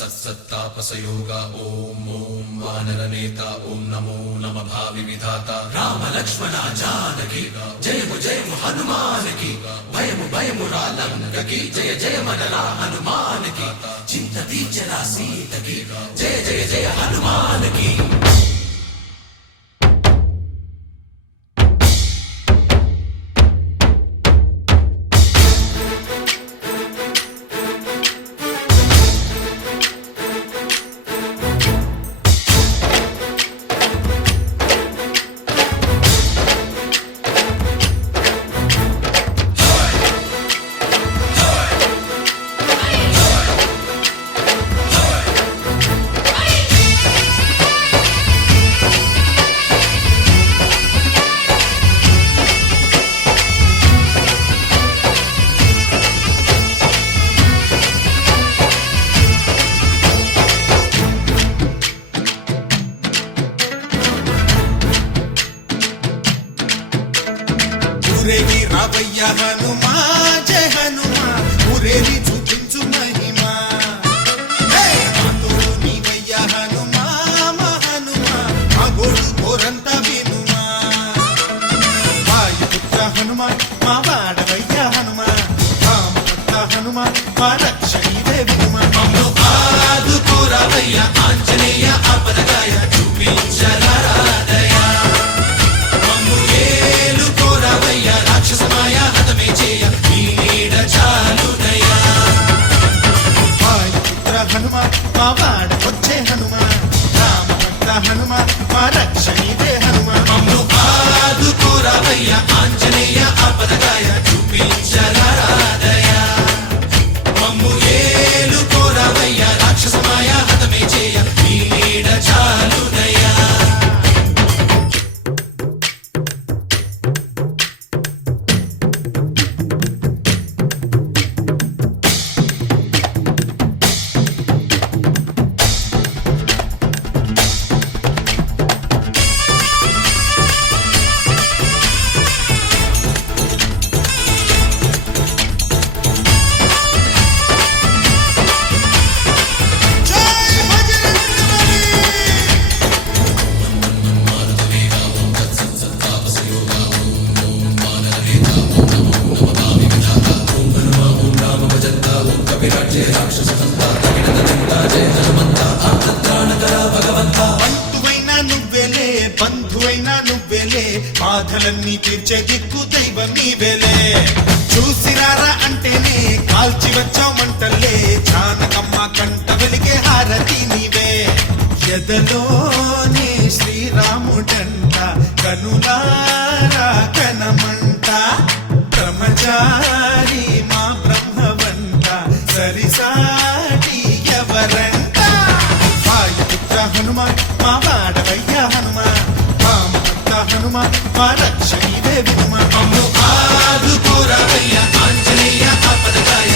सत्सत्तापसयोगा ओम ओम वानरनेता ओम नमो नमः भावि विधाता राम लक्ष्मण जानकी जय हनुमान की भयमु रालंक की जय मनरा हनुमान की चिंतती चला सीत की जय हनुमान की। ఊరేగి రావయ్య హనుమా జయ హనుమా ఊరేగి చూపించు మహిమా మాతోడు నీవయ్య హనుమా మా హనుమా మా గోడు కోరంత వినుమా వాయుపుత్ర హనుమా మా వాడవయ్య హనుమా రామపుత్ర హనుమా మా రక్షణీవే వినుమా మమ్ము ఆదుకోరావయ్య ఆంజనేయ ఆపదగాయ చూపించరాదయ మమ్ము ఏలుకోరావయ్య రాక్షసమాయ హతమే చేయ నీ నీడ చాలునయ్యా వాయుపుత్ర హనుమా మా వాడవచ్చే హనుమా రామభక్త హనుమా మా రక్షణీవే హనుమా మమ్ము ఆదుకోరావయ్య ఆంజనేయ ఆపదగాయ చూపించరాదయ మమ్ము ఏలుకోరావయ్య రాక్షసమాయ హతమే చేయ నీ నీడ చాలునయ్యా। బంధువైనా నువ్వేలే బంధువైనా నువ్వేలే బాధలన్నీ తీర్చే దిక్కు దైవం నీవేలే చూసిరారా అంటేనే కాల్చి వచ్చావు మంటల్లే జానకమ్మ కంట వెలిగే హారతి నీవే ఎదలోనే శ్రీరాముడంట కనులారా కనమంట బ్రహ్మచారి మా బ్రహ్మవంట సరిసాటి ఎవరంట వాయుపుత్ర హనుమా మా వాడవయ్య హనుమా రామభక్త హనుమా మా రక్షణీవే వినుమా మమ్ము ఆదుకోరావయ్య ఆంజనేయ ఆపదగాయ